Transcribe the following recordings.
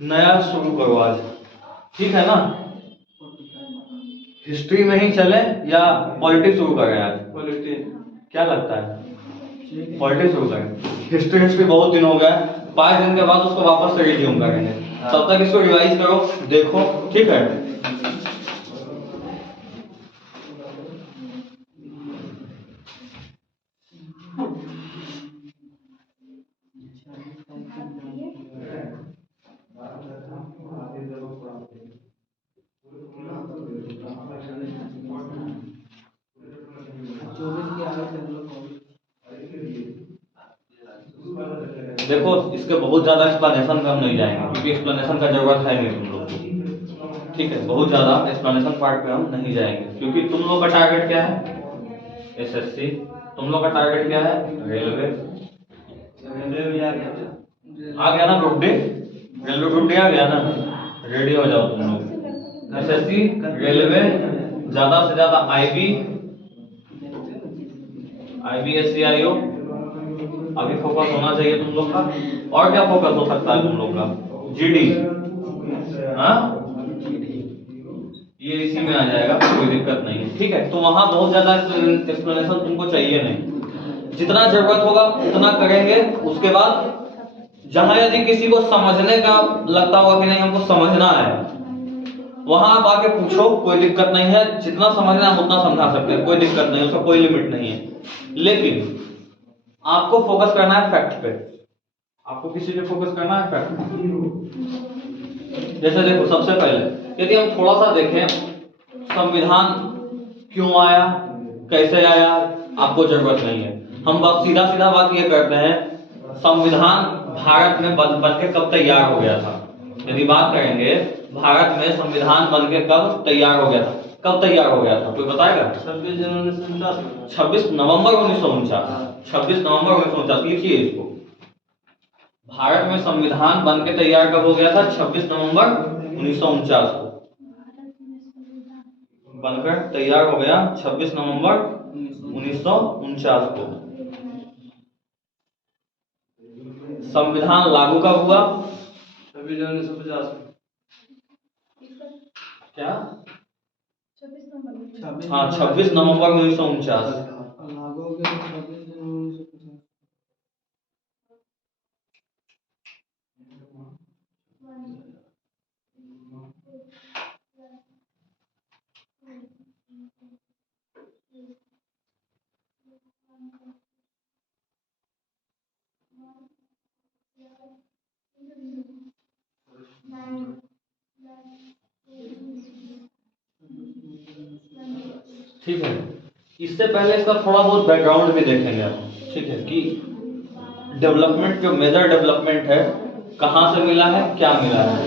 नया शुरू करो आज, ठीक है ना। हिस्ट्री में ही चले या पॉलिटिक्स शुरू करें आज? पॉलिटिक्स। क्या लगता है? पॉलिटिक्स शुरू करें। हिस्ट्री बहुत दिन हो गया है, 5 दिन के बाद उसको वापस से रिज्यूम करेंगे। तब तक इसको रिवाइज करो, देखो, ठीक है। देखो, इसके बहुत ज्यादा एक्सप्लेनेशन में हम नहीं जाएंगे क्योंकि एक्सप्लेनेशन का जरूरत है नहीं तुम लोग को, ठीक है। बहुत ज्यादा एक्सप्लेनेशन पार्ट पे हम नहीं जाएंगे क्योंकि तुम लोग का टारगेट क्या है? एसएससी। तुम लोग का टारगेट क्या है? रेलवे। आ गया ना group D? Railway group D आ गया ना? रेडी हो जाओ तुम लोग। एसएससी, रेलवे, ज्यादा से ज्यादा आईबीएससीआईओ अभी फोकस होना चाहिए तुम लोग का। और क्या फोकस हो सकता है तुम लोग का? जीडी, हाँ, ये इसी में आ जाएगा, कोई दिक्कत नहीं है, ठीक है। तो वहां बहुत ज्यादा एक्सप्लेनेशन तुमको चाहिए नहीं, जितना जरूरत होगा उतना करेंगे। उसके बाद जहां यदि किसी को समझने का लगता होगा कि नहीं हमको समझना है, वहां आप आके पूछो, कोई दिक्कत नहीं है। जितना समझना है उतना समझा सकते हैं, कोई दिक्कत नहीं, उसका कोई लिमिट नहीं है। लेकिन आपको फोकस करना है फैक्ट पे। आपको किसी पे फोकस करना है? फैक्ट। जैसे देखो, सबसे पहले यदि हम थोड़ा सा देखें, संविधान क्यों आया, कैसे आया, आपको जरूरत नहीं है। हम बस सीधा सीधा बात ये करते हैं, संविधान भारत में बन के कब तैयार हो गया था। यदि बात करेंगे भारत में संविधान बन के कब तैयार हो गया था, कब तैयार हो गया था, कोई बताएगा? 26 जनवरी 1949। 26 नवंबर 1949। 26 नवंबर 1949, लिखिए इसको। भारत में संविधान बन के तैयार कब हो गया था? 26 नवंबर 1949 को बनकर तैयार हो गया। 26 नवंबर 1949 को। संविधान लागू कब हुआ? 26 जनवरी 1950। क्या? हाँ, 26 नवंबर 1949। लागू हो गया 26 जनवरी 1950। ठीक है, इससे पहले इसका थोड़ा बहुत बैकग्राउंड भी देखेंगे हम, ठीक है, कि डेवलपमेंट, जो मेजर डेवलपमेंट है, कहां से मिला है, क्या मिला है।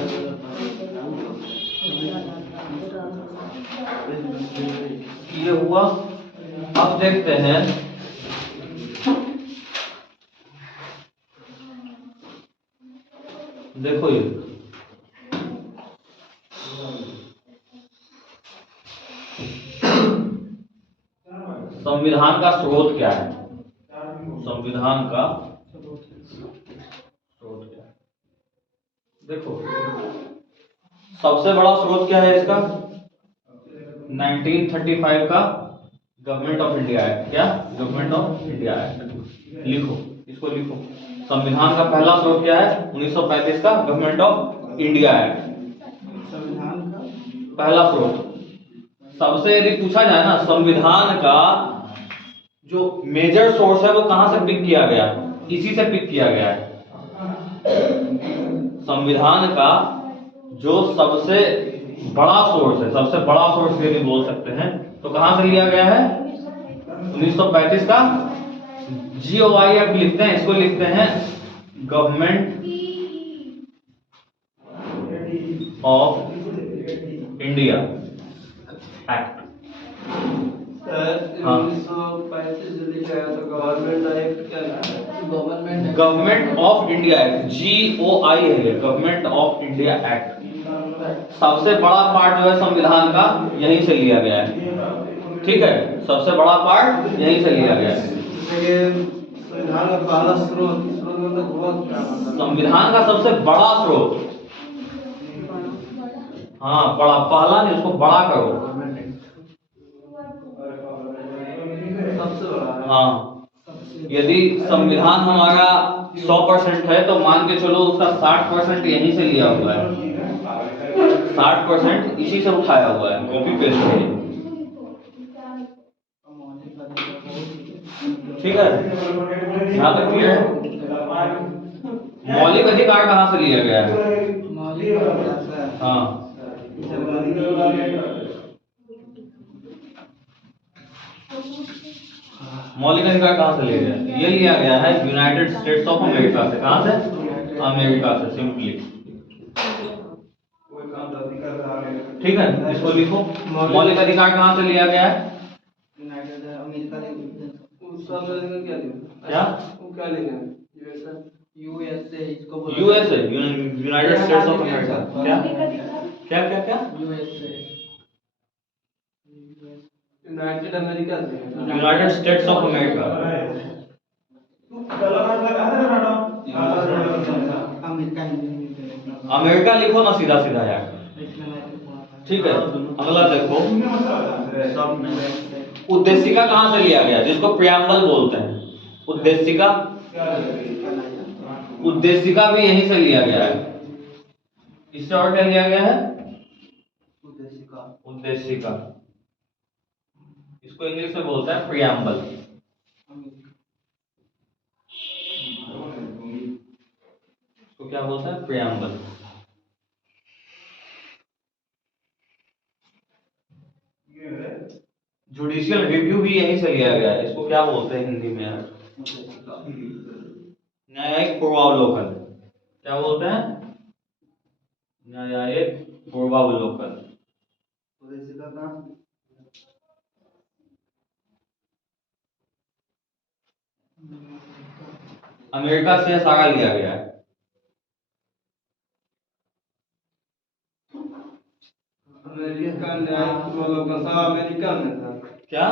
ये हुआ। अब देखते हैं, देखो ये संविधान का स्रोत क्या है? संविधान का स्रोत क्या है? देखो, सबसे बड़ा स्रोत क्या है इसका? 1935 का गवर्नमेंट ऑफ इंडिया एक्ट। क्या? Government of India act. लिखो, इसको लिखो। संविधान का पहला स्रोत क्या है? 1935 का गवर्नमेंट ऑफ इंडिया एक्ट, संविधान का पहला स्रोत। सबसे यदि पूछा जाए ना, संविधान का जो मेजर सोर्स है वो कहां से पिक किया गया? इसी से पिक किया गया है। संविधान का जो सबसे बड़ा सोर्स है, सबसे बड़ा सोर्स यदि बोल सकते हैं, तो कहां से लिया गया है? 1935 का GOI एक्ट लिखते हैं, इसको लिखते हैं गवर्नमेंट ऑफ इंडिया एक्ट। 1935 से लिखा है तो गवर्नमेंट एक्ट क्या है? Government of India act, GOI है ये, गवर्नमेंट ऑफ इंडिया एक्ट। सबसे बड़ा पार्ट जो है संविधान का यहीं से लिया गया है, ठीक है। सबसे बड़ा पार्ट यहीं से लिया गया है। संविधान का पहला स्रोत मतलब हुआ क्या? संविधान का सबसे बड़ा स्रोत हाँ बड़ा, पहला नहीं, उसको बड़ा करो। सबसे बड़ा है। हाँ, यदि संविधान हमारा 100% है तो मान के चलो उसका 60% यहीं से लिया हुआ है, 60% इसी से उठाया हुआ है, कॉपी पेस्ट है। ठीक है, यहाँ तक क्लियर है? मौलिक अधिकार कहाँ से लिया गया है? हाँ, मौलिक अधिकार कहाँ से लिया गया है? ये लिया गया है यूनाइटेड स्टेट्स ऑफ अमेरिका से। कहाँ से? अमेरिका से, सिंपली। ठीक है, इसको लिखो। मौलिक अधिकार कहाँ से लिया गया है? क्या? यूएसए इसको बोला USA, United states of America. क्या क्या क्या क्या? यूएसए यूनाइटेड अमेरिका से United states of America. America लिखो ना सीधा सीधा यार। ठीक है, अगला देखो। उद्देशिका कहाँ से लिया गया, जिसको प्रियम्बल बोलते हैं? उद्देशिका, उद्देशिका भी यहीं से लिया गया है। इससे और क्या लिया गया है? उद्देशिका। इसको इंग्लिश में बोलते हैं प्रियम्बल। इसको क्या बोलते हैं? प्रियम्बल। जुडिशियल रिव्यू भी यहीं से लिया गया है। इसको क्या बोलते हैं हिंदी में यार? न्यायिक पूर्वावलोकन। क्या बोलते हैं? न्यायिक पूर्वावलोकन। अमेरिका से सारा लिया गया है। अमेरिका न्यायिक पूर्वावलोकन सब अमेरिका में था। क्या?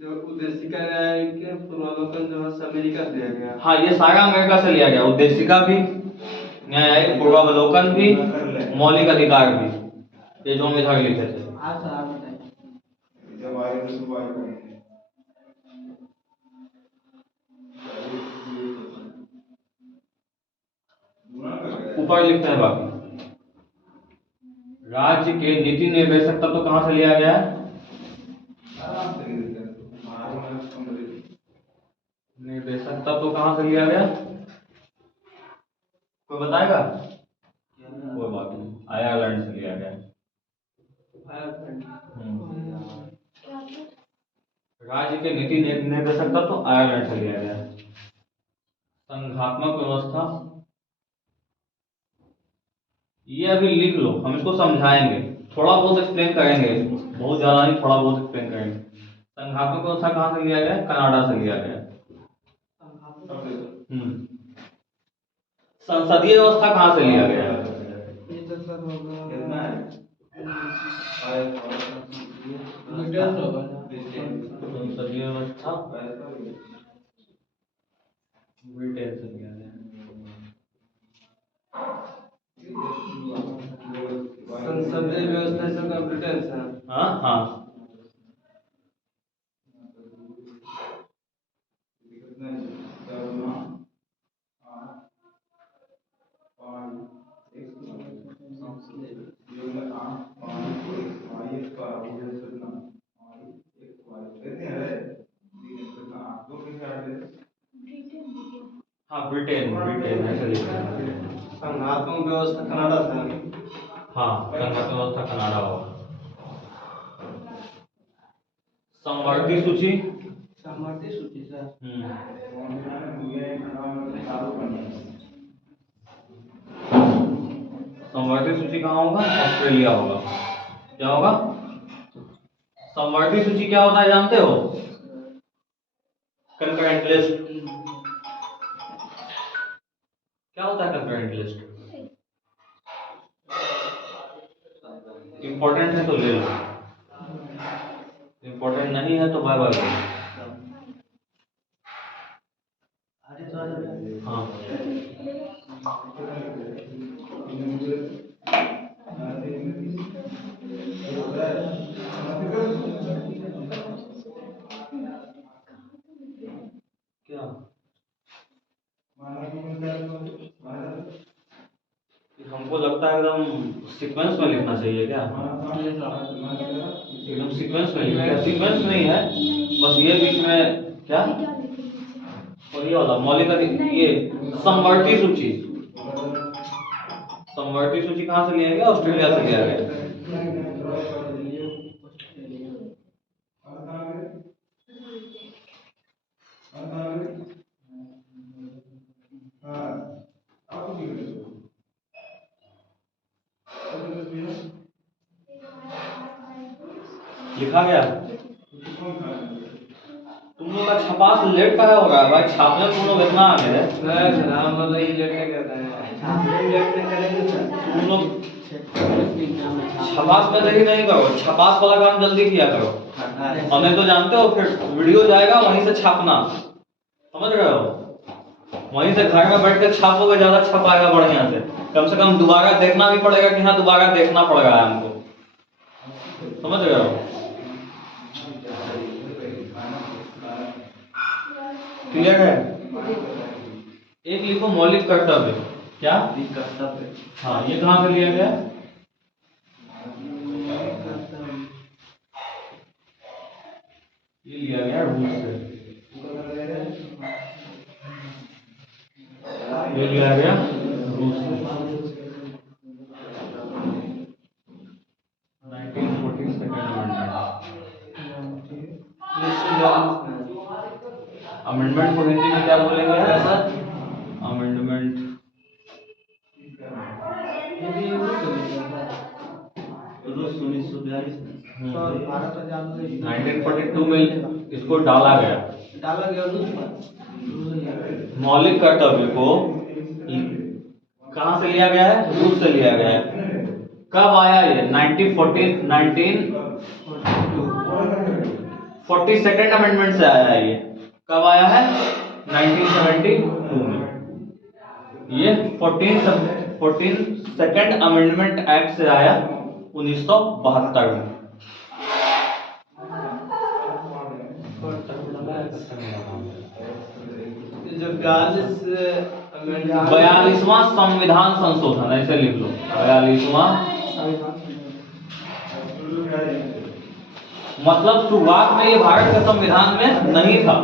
जो उद्देशिका न्यायिक पूर्वावलोकन जो है अमेरिका से लिया गया। हाँ, ये सारा अमेरिका से लिया गया। उद्देशिका भी, न्यायिक पूर्वावलोकन भी, मौलिक अधिकार भी, ये जो हम इधर लिखे थे। ऊपर लिखते हैं बाकी। राज्य के नीति निर्देशक तत्व कहाँ से लिया गया है? निर्देशक तत्व कहाँ से लिया गया? कोई बताएगा? कोई बात नहीं, आयरलैंड से लिया गया। राज्य के नीति निर्देशक तत्व आयरलैंड से लिया गया। संघात्मक व्यवस्था, ये अभी लिख लो, हम इसको समझाएंगे, थोड़ा बहुत एक्सप्लेन करेंगे इसको, बहुत ज्यादा नहीं, थोड़ा बहुत एक्सप्लेन करेंगे। संघात्मक व्यवस्था कहाँ से लिया गया? कनाडा से लिया गया। संसदीय व्यवस्था कहाँ से लिया गया? संसदीय व्यवस्था ब्रिटेन से लिया गया। संसदीय व्यवस्था से ब्रिटेन से। हाँ हाँ, हाँ ब्रिटेन, ब्रिटेन ऐसे लिखा है। संघात्मक व्यवस्था कनाडा से। हाँ, संघात्मक व्यवस्था कनाडा होगा। समवर्ती सूची, समवर्ती सूची सर। समवर्ती सूची कहाँ होगा? ऑस्ट्रेलिया होगा। क्या होगा? समवर्ती सूची क्या होता है जानते हो? Concurrent list. क्या होता है कंकरेंट लिस्ट? इंपॉर्टेंट है तो ले लो, इंपॉर्टेंट नहीं है तो बाय बाय। हाँ, हमको लगता है एकदम सीक्वेंस में लिखना चाहिए क्या? एकदम सीक्वेंस में लिखना, सीक्वेंस नहीं है, बस ये बीच में क्या, और ये वाला मौलिक ये समवर्ती सूची। समवर्ती सूची कहाँ से लिया गया? ऑस्ट्रेलिया से लिया गया। लिखा गया। तुम लोग का छपास लेट का हो रहा है भाई, छापने में तुम लोग इतना आगे है। नहीं सर, हम मतलब ये लेट नहीं करते हैं, छापने में लेट नहीं करेंगे सर। तुम लोग छपास में देरी नहीं करो, छपास वाला काम जल्दी किया करो। और नहीं तो जानते हो फिर वीडियो जाएगा वहीं से छापना, समझ रहे हो? वहीं से घर में बैठ के छापोगे, ज्यादा छपाएगा बढ़िया से कम दोबारा देखना भी पड़ेगा कि हाँ दोबारा देखना पड़ रहा है हमको, समझ रहे हो? क्लियर है? एक लिखो मौलिक कर्तव्य। क्या कर्तव्य? हाँ, ये कहाँ से लिया गया? ये लिया गया रूस से, ये लिया गया रूस से। 1940 अमेंडमेंट को हिंदी में क्या बोलेंगे? अमेंडमेंट रूस 1942 में इसको डाला गया मौलिक कर्तव्य को। कहाँ से लिया गया है? रूस से लिया गया है। कब आया ये? 42nd अमेंडमेंट से आया है ये। कब आया है? 1972 में। ये 42nd अमेंडमेंट एक्ट से आया 1972 में। जो 42वां संविधान संशोधन, ऐसे लिख लो 42वां। मतलब शुरुआत में ये भारत के संविधान में नहीं था,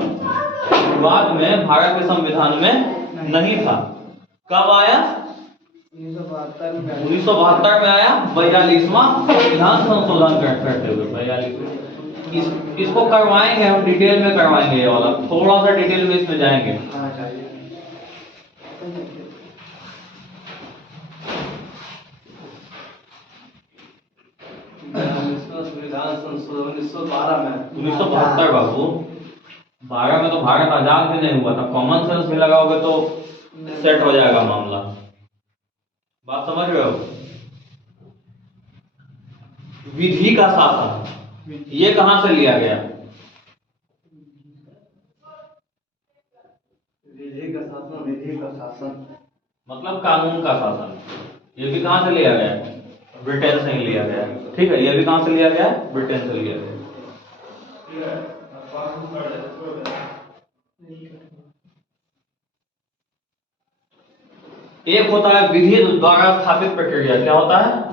शुरुआत में भारत के संविधान में नहीं था। कब आया? 1972 में आया 42वां संविधान संशोधन करते हुए। 42 इसको करवाएंगे हम, डिटेल में करवाएंगे ये वाला, थोड़ा सा डिटेल में इसमें जाएंगे। संविधान संशोधन 1912 में, 1972 बाबू। 12 में तो भारत आजाद भी नहीं हुआ था। कॉमन सेंस भी लगाओगे तो सेट हो जाएगा मामला। बात समझ रहे हो? विधि का शासन ये कहां से लिया गया? विधि का शासन, विधि का शासन मतलब कानून का शासन। ये भी कहां से लिया गया? ब्रिटेन से ही लिया गया। ठीक है, ये भी कहां से लिया गया? ब्रिटेन से लिया गया। एक होता है विधि द्वारा स्थापित प्रक्रिया। क्या होता है?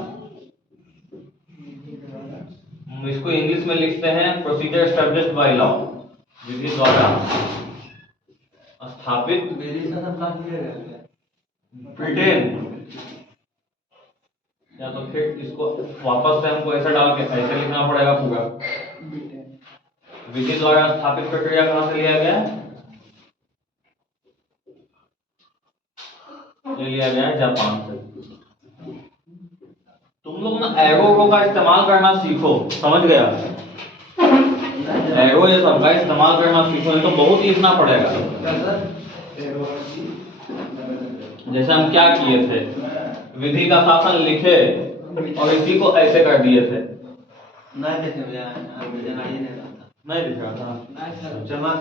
इसको इंग्लिश में लिखते हैं प्रोसीजर एस्टैब्लिश्ड बाय लॉ। विधि द्वारा स्थापित। विधि से सब काम किया गया ब्रिटेन। या तो फिर इसको वापस से हमको ऐसा डाल के ऐसे लिखना पड़ेगा पूरा। विधि द्वारा स्थापित प्रक्रिया कहां से लिया गया? ये लिया गया है जापान से। तुम लोग ना एरो का इस्तेमाल करना सीखो, समझ गया? एरो ये सब का इस्तेमाल करना सीखो, नहीं तो बहुत लिखना पड़ेगा। जैसे हम क्या किए थे, विधि का शासन लिखे और इसी को ऐसे कर दिए थे। नहीं दिख रहा था, चमक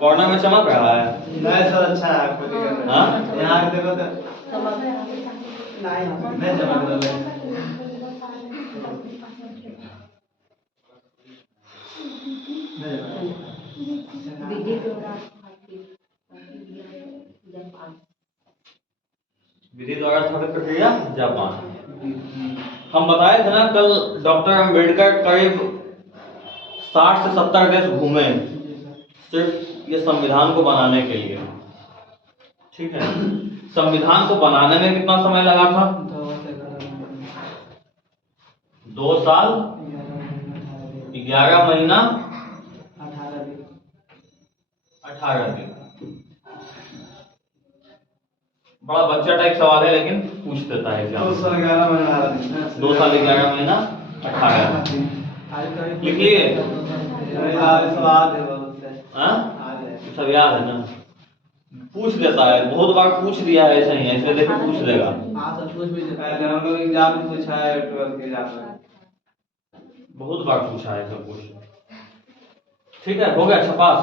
कॉर्नर में चमक रहा है। नहीं सर, अच्छा है आपको दिक्कत है। हाँ? यहाँ देखो तो नहीं चमक रहा है। विधि द्वारा स्थापित प्रक्रिया जापान। हम बताए थे ना कल डॉक्टर अंबेडकर करीब 60 से 70 देश घूमे सिर्फ ये संविधान को बनाने के लिए। ठीक है, संविधान को बनाने में कितना समय लगा था? 2 साल 11 महीना 18 दिन। बड़ा बच्चा टाइप सवाल है लेकिन पूछ देता है एग्जाम। 2 साल 11 महीना 2 साल 11 महीना 18 दिन। लिख लिए? सब याद है ना? पूछ देता है, बहुत बार पूछ दिया है, ऐसा ही है, इसलिए देखो पूछ देगा। हम लोग एग्जाम में पूछा है 12 के एग्जाम में, बहुत बार पूछा है सब कुछ। ठीक है, हो गया छपास।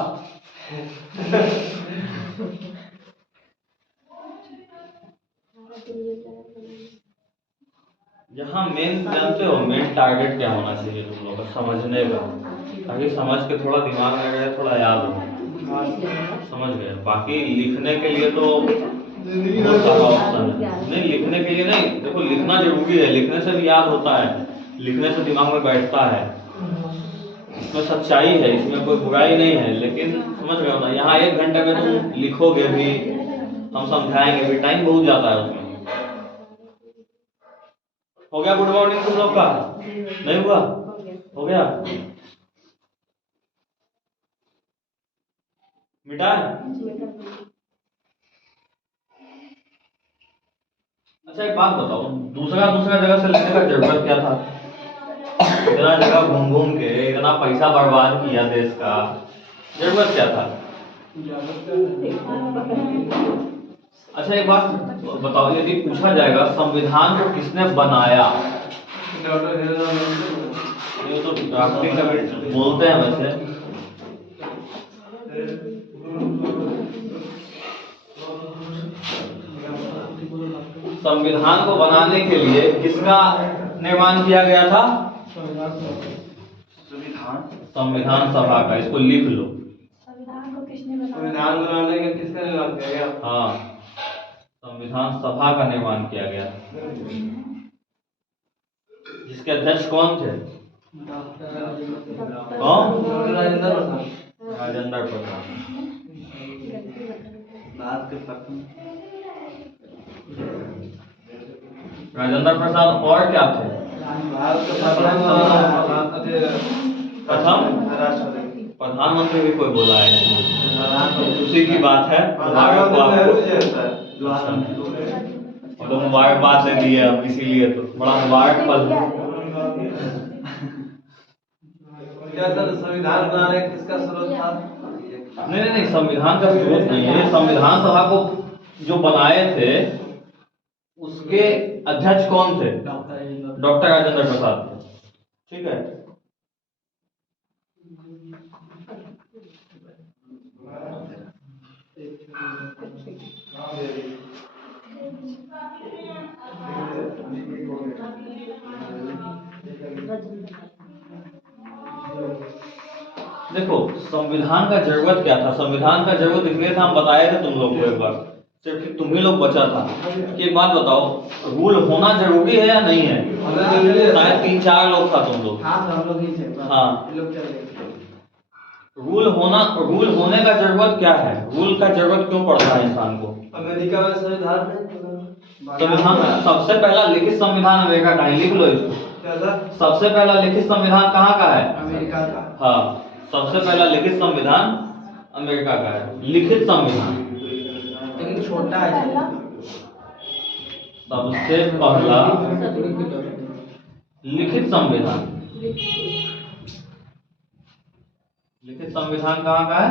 यहाँ मेन जानते हो मेन टारगेट क्या होना चाहिए तुम लोग का समझने का, ताकि समझ के थोड़ा दिमाग में रहे, थोड़ा याद हो, समझ गए। बाकी लिखने के लिए तो बहुत सारा ऑप्शन है। नहीं लिखने के लिए नहीं, देखो लिखना जरूरी है, लिखने से भी याद होता है, लिखने से दिमाग में बैठता है, इसमें सच्चाई है, इसमें कोई बुराई नहीं है। लेकिन समझ गए ना, यहाँ 1 घंटे में तुम लिखोगे भी, हम समझाएंगे भी, टाइम बहुत जाता है उसमें। हो गया गुड मॉर्निंग तुम लोग का? नहीं हुआ? हो गया? मिटा है? अच्छा एक बात बताओ, दूसरा जगह से लेने का जरूरत क्या था? इतना जगह घूम घूम के इतना पैसा बर्बाद किया देश का, जरूरत क्या था? अच्छा एक बात बताओ, यदि पूछा जाएगा संविधान को किसने बनाया, ये तो ड्राफ्टिंग का बोलते हैं वैसे, संविधान को बनाने के लिए किसका निर्माण किया गया था? संविधान सभा का। इसको लिख लो। संविधान बनाने के किसका निर्माण किया गया? हाँ, संविधान सभा का निर्माण किया गया, जिसके अध्यक्ष कौन थे? कौन? राजेंद्र प्रसाद। राजेंद्र प्रसाद और क्या थे? प्रथम प्रधानमंत्री भी कोई बोला है, उसी की बात है। और तो मुबारकबाद दे दी है, इसीलिए तो बड़ा मुबारक पल। क्या सर संविधान बनाने का किसका स्रोत था? नहीं, संविधान का स्रोत नहीं है। संविधान सभा को जो बनाए थे उसके अध्यक्ष कौन थे? डॉक्टर राजेंद्र प्रसाद थे। ठीक है, देखो संविधान का जरूरत क्या था? संविधान का जरूरत इसलिए था, हम बताए थे तुम लोग को एक बार, सिर्फ तुम ही लोग बचा था कि एक बात बताओ, रूल होना जरूरी है या नहीं है? शायद 3-4 लोग था तुम लोग। हाँ, रूल होने का जरूरत क्या है? रूल का जरूरत क्यों पड़ता है इंसान को? अमेरिका में संविधान सबसे पहला लिखित संविधान अमेरिका का है, लिख लो इसको। सबसे पहला लिखित संविधान कहाँ का है? अमेरिका का। हाँ, सबसे पहला लिखित संविधान अमेरिका का है। लिखित संविधान लेकिन छोटा है। सबसे पहला लिखित संविधान, लिखित संविधान कहाँ का है?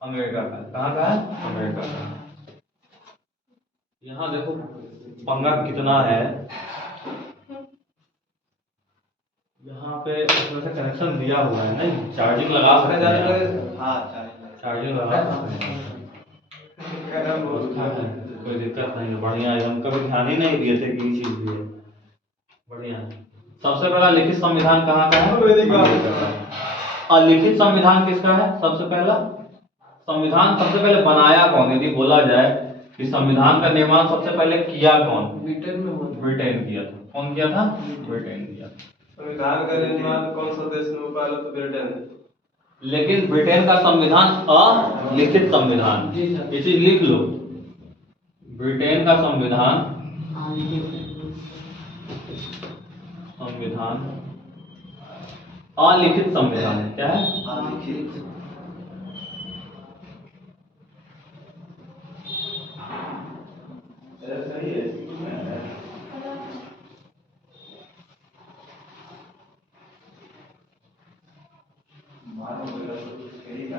अमेरिका का। कहाँ का है? अमेरिका का। यहाँ देखो पंगा कितना है, यहाँ पे इसमें से कनेक्शन दिया हुआ है, नहीं चार्जिंग लगा सकते हैं। हाँ, चार्जिंग लगा सकते हैं, कोई दिक्कत नहीं है, बढ़िया है। हम कभी ध्यान ही नहीं दिए थे कि ये चीज भी है, बढ़िया। सबसे पहला लिखित संविधान कहाँ का है? अमेरिका का। अलिखित संविधान किसका है? सबसे पहला संविधान सबसे पहले बनाया कौन? यदि बोला जाए कि संविधान का निर्माण सबसे पहले किया कौन? ब्रिटेन में होता ब्रिटेन किया था। कौन किया था? ब्रिटेन किया था। संविधान का निर्माण कौन सा देश में हुआ? तो ब्रिटेन है। लेकिन ब्रिटेन का संविधान अलिखित संविधान, ये चीज लिख लो। ब्रिटेन का संविधान अलिखित संविधान है। क्या है? अलिखित।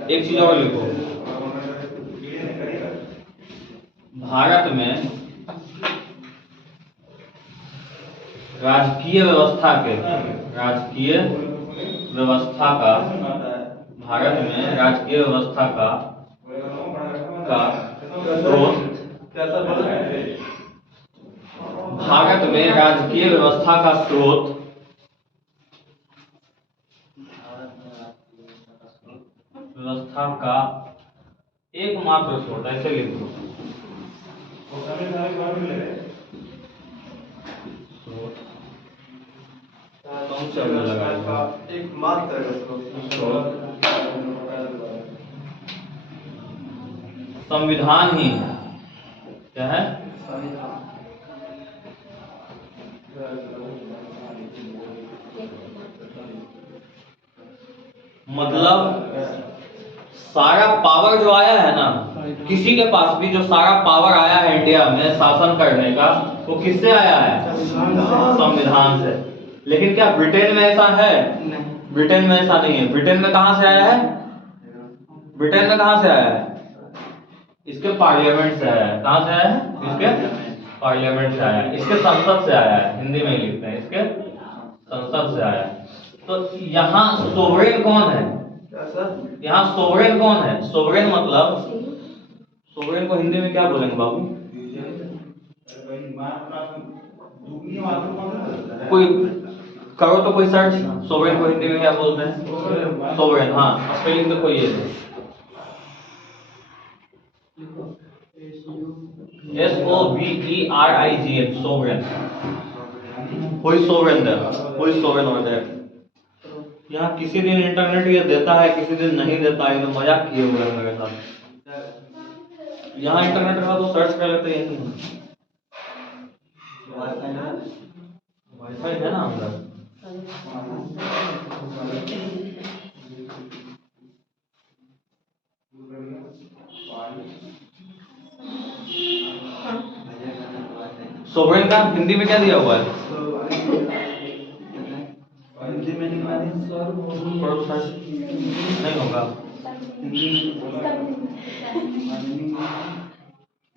एक चीज और लिखो, भारत में राजकीय व्यवस्था का भारत में राजकीय व्यवस्था का स्रोत, भारत में राजकीय व्यवस्था का स्रोत एकमात्र स्रोत, ऐसे लिख दो। एकमात्र संविधान ही है। क्या है? मतलब सारा पावर जो आया है ना, किसी के पास भी जो सारा पावर आया है इंडिया में शासन करने का, वो किससे आया है? संविधान से। लेकिन क्या ब्रिटेन में ऐसा है? ब्रिटेन में ऐसा नहीं है। ब्रिटेन में कहां से आया है? ब्रिटेन में कहां से आया है? इसके पार्लियामेंट से आया है। कहां से आया है? इसके पार्लियामेंट से आया है, इसके संसद से आया है। हिंदी में ही लिखते हैं, इसके संसद से आया है। तो यहाँ सोवरेन कौन है? यहाँ सोवरेन कौन है? सोवरेन मतलब, सोवरेन को हिंदी में क्या बोलेंगे बाबू? कोई करो तो कोई सर्च, सोवरेन को हिंदी में क्या बोलते हैं? सोवरेन। हाँ, स्पेलिंग तो कोई है, SOVEREIGN, सोवरेन। कोई सोवरेन दे, कोई सोवरेन हो जाए। यहाँ किसी दिन इंटरनेट ये देता है, किसी दिन नहीं देता है, तो मजाक किए हुए हैं मेरे साथ। यहाँ इंटरनेट का तो सर्च कर लेते हैं। वाईफाई है ना अंदर। सोवरेन का हिंदी में क्या दिया हुआ है? नहीं होगा,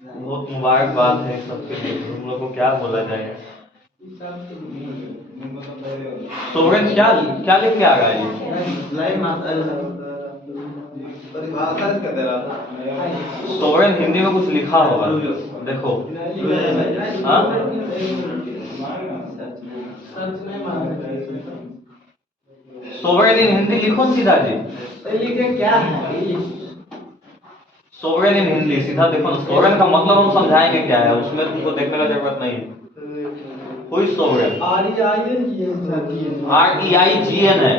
बहुत मुबारकबाद है सबके लिए। तुम लोग को क्या बोला जाएगा? सोवरेन क्या क्या लेके आ रहा है ये? सोवरेन हिंदी में कुछ लिखा होगा, देखो। हाँ, सोवरेन इन हिंदी लिखो सीधा जी। क्या है सोवरेन इन हिंदी सीधा देखो। सोवरेन का मतलब हम समझाएंगे क्या है, उसमें तुमको देखने का जरूरत नहीं है। कोई सोवरेन REIGN है।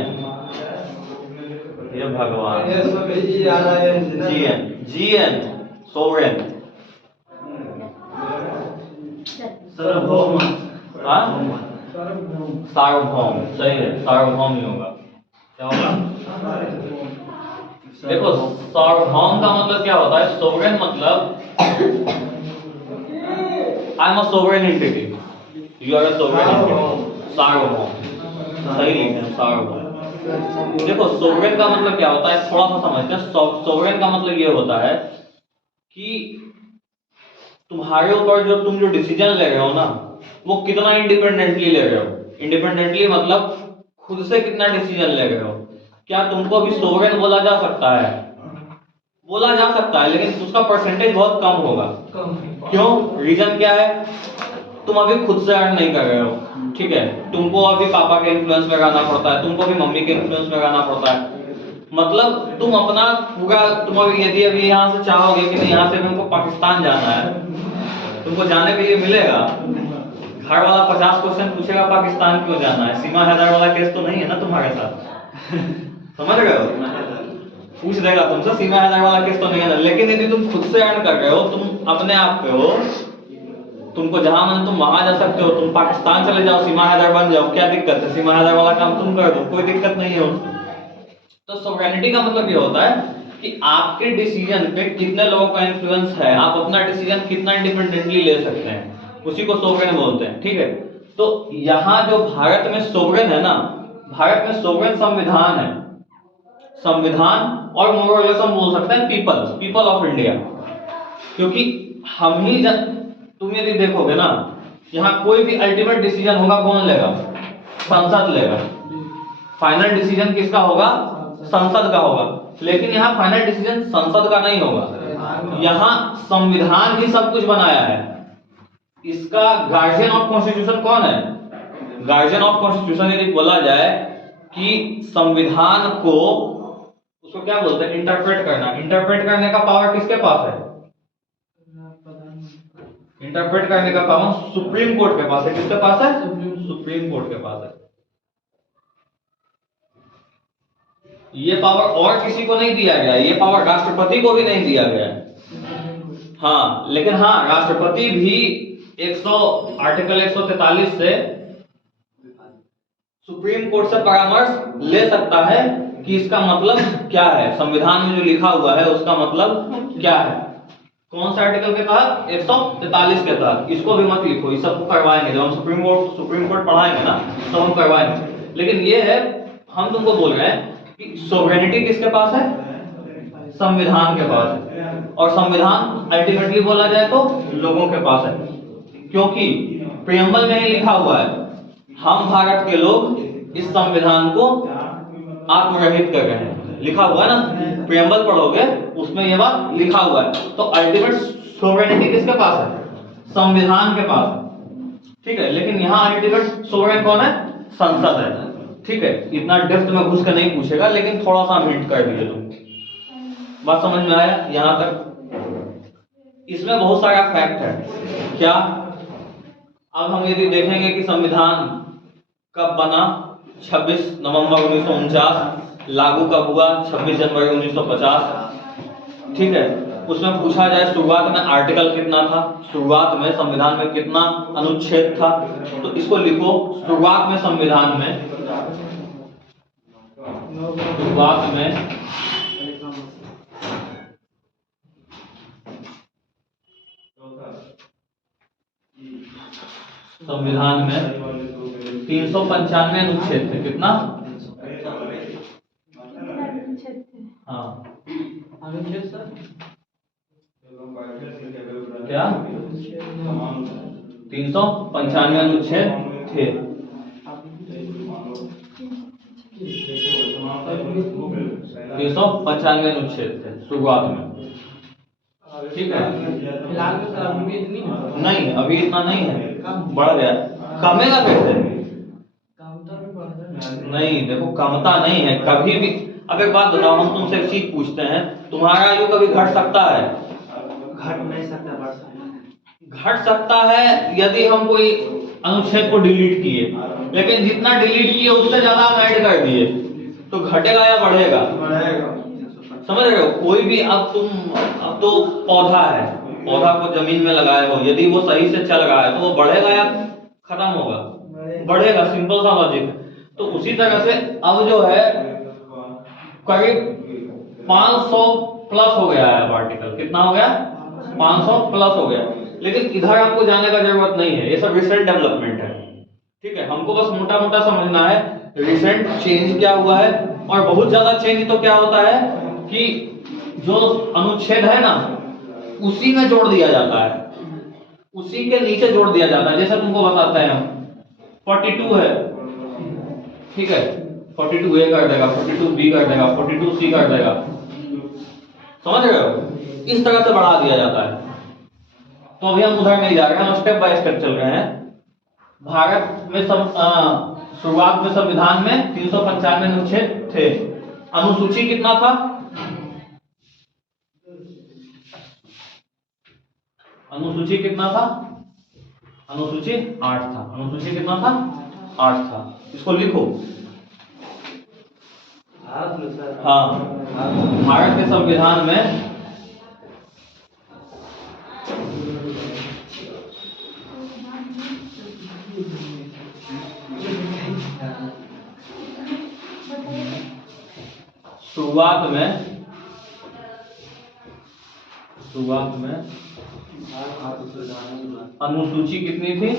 ये भगवान, GN सोवरेन। सार्वभौम। सार्वभौम, सही है, सार्वभौम ही होगा। क्या होगा? देखो, सार्वभौम का मतलब क्या होता है? सोवरेन मतलब I am a sovereign entity, you are a sovereign entity. सार्वभौम, सही लिखते हैं, सार्वभौम। देखो, सोवरेन का मतलब क्या होता है, थोड़ा सा समझते हैं। सोवरेन का मतलब ये होता है कि तुम्हारे ऊपर जो तुम जो डिसीजन ले रहे हो ना, वो कितना इंडिपेंडेंटली ले रहे हो। इंडिपेंडेंटली मतलब खुद से कितना डिसीजन ले रहे हो। क्या तुमको भी सोवरेन बोला जा सकता है? बोला जा सकता है, लेकिन उसका परसेंटेज बहुत कम होगा। क्यों? रीजन क्या है? तुम अभी खुद से अर्न नहीं कर रहे हो, ठीक है, तुमको अभी पापा के इन्फ्लुएंस में लगाना पड़ता है, तुमको भी मम्मी के इन्फ्लुएंस में लगाना पड़ता है। मतलब तुम अपना पूरा, तुम अभी यदि अभी यहाँ से चाहोगे कि नहीं यहाँ से हमको पाकिस्तान जाना है, तुमको जाने के लिए मिलेगा, घर वाला 50 क्वेश्चन पूछेगा पाकिस्तान क्यों जाना है, सीमा हैदर वाला केस तो नहीं है ना तुम्हारे साथ समझ रहे हो, पूछ देगा तुमसे, सीमा हैदर वाला केस तो नहीं है ना। लेकिन यदि तुम खुद से अर्न कर रहे हो, तुम अपने आप पे हो, तुमको जहां मन तुम वहां जा सकते हो, तुम पाकिस्तान चले जाओ, सीमा हैदर बन जाओ, क्या दिक्कत है, सीमा हैदर वाला काम तुम कर दो, कोई दिक्कत नहीं है उसमें। तो सॉवरेनिटी का मतलब ये होता है कि आपके डिसीजन पे कितने लोगों का इन्फ्लुएंस है, आप अपना डिसीजन कितना इंडिपेंडेंटली ले सकते हैं, उसी को सोवरेन बोलते हैं, ठीक है। तो यहाँ जो भारत में सोवरेन है ना, भारत में सोवरेन संविधान है, संविधान और मोरलेस हम बोल सकते हैं पीपल ऑफ इंडिया, क्योंकि हम ही तुम यदि देखोगे ना, यहाँ कोई भी अल्टीमेट डिसीजन होगा कौन लेगा, संसद लेगा, फाइनल डिसीजन किसका होगा, संसद का होगा। लेकिन यहाँ फाइनल डिसीजन संसद का नहीं होगा, यहाँ संविधान ही सब कुछ बनाया है। इसका गार्जियन ऑफ कॉन्स्टिट्यूशन कौन है, गार्जियन ऑफ कॉन्स्टिट्यूशन यदि बोला जाए कि संविधान को, उसको क्या बोलते हैं, इंटरप्रेट करना, इंटरप्रेट करने का पावर किसके पास है, इंटरप्रेट करने का पावर सुप्रीम कोर्ट के पास है, किसके पास है, सुप्रीम कोर्ट के पास है। ये पावर और किसी को नहीं दिया गया, ये पावर राष्ट्रपति को भी नहीं दिया गया है। हाँ, लेकिन हाँ, राष्ट्रपति भी आर्टिकल 143 से सुप्रीम कोर्ट से परामर्श ले सकता है कि इसका मतलब क्या है, संविधान में जो लिखा हुआ है उसका मतलब क्या है, कौन सा आर्टिकल के तहत, 143 के तहत। इसको भी मत लिखो, इस सबको करवाएंगे, जब हम सुप्रीम कोर्ट पढ़ाएंगे ना तो हम करवाएंगे। लेकिन ये है, हम तुमको बोल रहे हैं कि सोवरेनिटी किसके पास है, संविधान के पास है, और संविधान अल्टीमेटली बोला जाए तो लोगों के पास है, क्योंकि प्रियम्बल में ही लिखा हुआ है, हम भारत के लोग इस संविधान को आत्मरहित कर रहे हैं, लिखा हुआ है ना, प्रियम्बल पढ़ोगे उसमें यह बात लिखा हुआ है। तो अल्टीमेट सोवरेनिटी किसके पास है, संविधान के पास, ठीक है। लेकिन यहाँ अल्टीमेट सोवरेन कौन है, संसद है, ठीक है। इतना डेप्थ में घुस कर नहीं पूछेगा, लेकिन थोड़ा सा हिंट कर दिए तुम, बात समझ में आया यहाँ तक। इसमें बहुत सारा फैक्ट है, क्या, अब हम यदि देखेंगे कि संविधान कब बना, 26 नवंबर 1949, लागू कब हुआ 26 जनवरी 1950, ठीक है। उसमें पूछा जाए शुरुआत में आर्टिकल कितना था, शुरुआत में संविधान में कितना अनुच्छेद था, तो इसको लिखो, शुरुआत में संविधान में, शुरुआत में संविधान में 395 अनुच्छेद थे, कितना, हाँ, क्या 395 अनुच्छेद थे, 395 अनुच्छेद थे शुरुआत में, ठीक है। फिलहाल में सर अभी भी इतनी नहीं, अभी इतना नहीं है, बढ़ गया, कमेगा कैसे, नहीं देखो, कमता नहीं है कभी भी। अब एक बात बताओ, हम तुमसे एक चीज पूछते हैं, तुम्हारा आयु कभी घट सकता है, घट नहीं सकता, बढ़ सकता है, घट सकता है यदि हम कोई अनुच्छेद को डिलीट किए, लेकिन जितना डिलीट किए उससे ज्यादा हम ऐड कर दिए तो घटेगा या बढ़ेगा, बढ़ेगा, समझ रहे हो। कोई भी, अब तो पौधा है, पौधा को जमीन में लगाए हो, यदि वो सही से चल रहा है तो वो बढ़ेगा या खत्म होगा, बढ़ेगा, सिंपल सा लॉजिक है। तो उसी तरह से अब जो है करीब 500 प्लस हो गया है आर्टिकल, कितना हो गया, 500 प्लस हो गया। लेकिन इधर आपको जाने का जरूरत नहीं है, ये सब रिसेंट डेवलपमेंट है, ठीक है। हमको बस मोटा मोटा समझना है रिसेंट चेंज क्या हुआ है। और बहुत ज्यादा चेंज तो क्या होता है कि जो अनुच्छेद है ना उसी में जोड़ दिया जाता है, उसी के नीचे जोड़ दिया जाता है। जैसे तुमको बताते हैं हम, 42 है, ठीक है, 42A कर देगा, 42B कर देगा, 42C कर देगा, समझ रहे हो, इस तरह से बढ़ा दिया जाता है। तो अभी हम उधर नहीं जा रहे हैं, हम स्टेप बाय स्टेप चल रहे हैं। भारत में शुरुआत में संविधान में 395 अनुच्छेद थे। अनुसूची कितना था? अनुसूची कितना था? अनुसूची 8 था। अनुसूची कितना था? 8 था। इसको लिखो। हाँ, भारत के संविधान में शुरुआत में अनुसूची कितनी थी?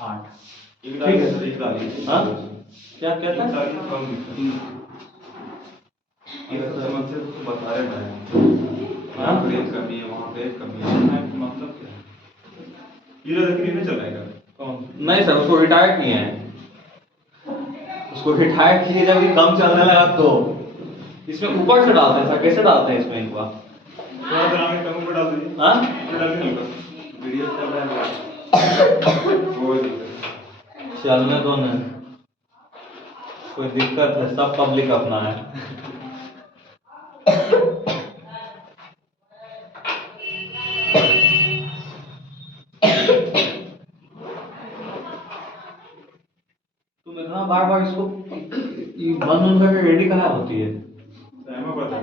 8। ठीक है। हाँ? क्या क्या था? समस्या तो बता रहे हैं। हाँ? कमी है, वहाँ पे कमी है, मतलब क्या है? ये लकड़ी में चलाएगा कौन? नहीं सर, उसको रिटायर किए हैं। उसको रिटायर किए जब ये कम चलने लगा तो इसमें ऊपर से डालते हैं सर। कैसे डालते हैं इसमें इनका? थोड़ा सा आगे कम ऊपर डाल दीजिए। हाँ? ऊपर डाल दीजिए हल्का। वीडियो चल रहा है। वो चलने दो ना, कोई दिक्कत है? सब पब्लिक अपना है। तुम इतना बार बार इसको बंद करके रेडी कहाँ होती है? टाइम में पता है।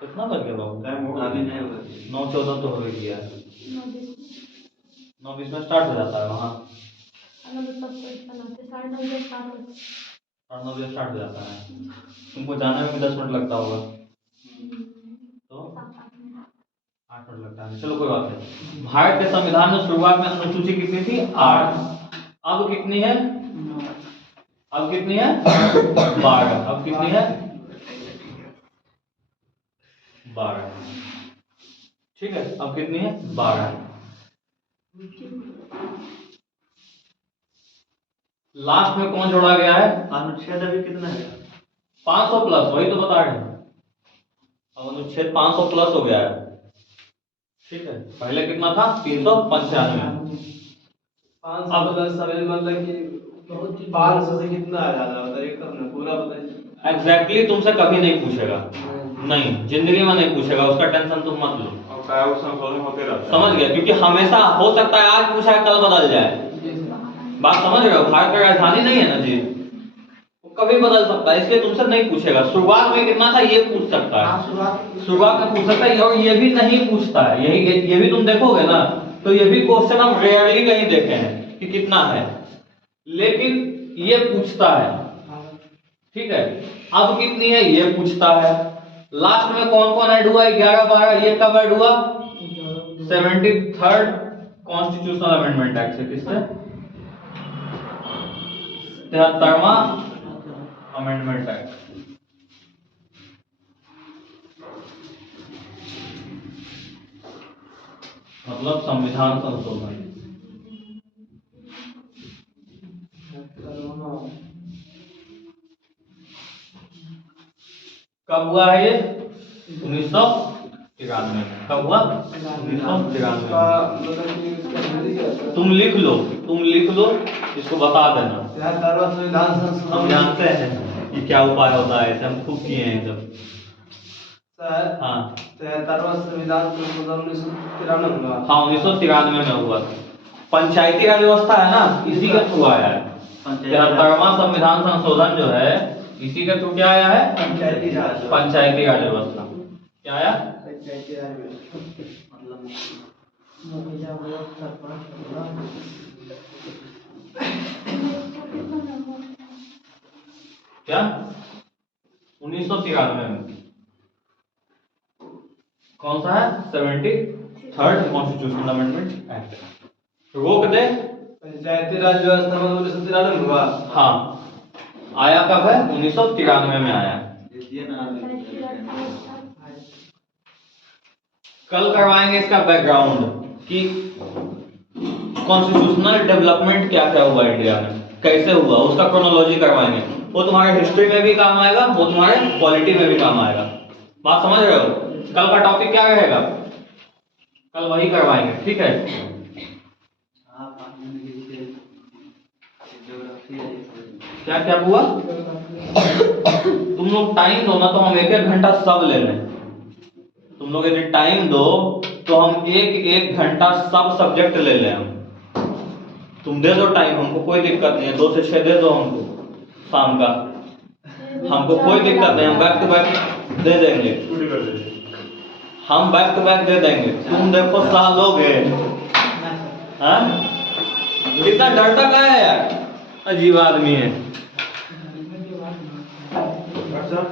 कितना बज गया बाबू? टाइम हो अभी नहीं होगा। 9:14 तो हो ही गया। 9:20 में स्टार्ट हो जाता है वहाँ। 9:30 स्टार्ट हो जाता है। तुमको जाने में भी 10 मिनट लगता होगा, तो 8 मिनट लगता है। चलो कोई बात नहीं। भारत के संविधान में शुरुआत में अनुसूची कितनी थी? 8। अब कितनी है? अब कितनी है? 12। अब कितनी है? 12। ठीक है, अब कितनी है? 12। लास्ट में कौन जोड़ा गया है? अनुच्छेद अभी कितना है? 500 प्लस, वही तो बता रहे हैं। अब अनुच्छेद 500 प्लस हो गया है। ठीक है, पहले कितना था? 395। 500 प्लस सभी मतलब कि 500 से कितना आ जाता है बताइए, कब ना पूरा बताइए। एग्जैक्टली तुमसे कभी नहीं पूछेगा, नहीं, जिंदगी में नहीं पूछेगा, उसका टेंशन तुम मत लो। और प्रायोगिक संशोधन होते रहते हैं। समझ गया? क्योंकि हमेशा हो सकता है आज पूछा है कल बदल जाए। बात समझ रहे हो? भारत का राजधानी नहीं है ना जी, वो कभी बदल सकता है, इसलिए तुमसे नहीं पूछेगा। शुरुआत में कितना था ये पूछ सकता है, शुरुआत में पूछ सकता है, और ये भी नहीं पूछता है। यही ये भी तुम देखोगे ना, तो ये भी क्वेश्चन हम रेयरली कहीं देखे हैं कि कितना है, लेकिन ये पूछता है। ठीक है, अब कितनी है ये पूछता है। लास्ट में कौन कौन ऐड हुआ? 11, 12। ये कब ऐड हुआ? 73rd कॉन्स्टिट्यूशनल अमेंडमेंट एक्ट से। किससे? 73वां अमेंडमेंट एक्ट। मतलब संविधान संशोधन। कब हुआ है ये? 1993 में। कब हुआ? 1993। तुम लिख लो, इसको बता देना। संविधान संशोधन हम जानते हैं कि क्या उपाय होता है, हम खूब किए हैं जब। सर, हाँ 73वां संविधान संशोधन 1993 में हुआ। हाँ, 1993 में हुआ। पंचायती राज व्यवस्था है ना, इसी के थ्रू आया है। 73वां संविधान संशोधन जो है, इसी के थ्रू क्या आया है? पंचायती राज व्यवस्था। क्या आया? पंचायती राज व्यवस्था मतलब क्या? 1993 में। कौन सा है? 73rd constitutional amendment act. रोक दे। पंचायती राज व्यवस्था में 1993 में हुआ। हाँ, आया कब है? 1993 में आया। कल करवाएंगे इसका बैकग्राउंड कि कॉन्स्टिट्यूशनल डेवलपमेंट क्या क्या हुआ इंडिया में, कैसे हुआ, उसका क्रोनोलॉजी करवाएंगे। वो तुम्हारे हिस्ट्री में भी काम आएगा, वो तुम्हारे पॉलिटी में भी काम आएगा। बात समझ रहे हो? कल का टॉपिक क्या रहेगा? कल वही करवाएंगे, ठीक है? क्या क्या हुआ? तुम लोग टाइम दो ना तो हम 1-1 घंटा सब ले लें। तुम लोग यदि टाइम दो तो हम 1-1 घंटा सब सब्जेक्ट ले लें। हम तुम दे दो टाइम, हमको कोई दिक्कत नहीं है। 2 से 6 दे दो हमको शाम का, हमको कोई दिक्कत नहीं, हम बैक टू बैक दे देंगे। छुट्टी कर दीजिए। हम बैक टू बैक दे देंगे। तुम देखो सालोगे। हाँ? कितना डरता का है यार, अजीब आदमी है।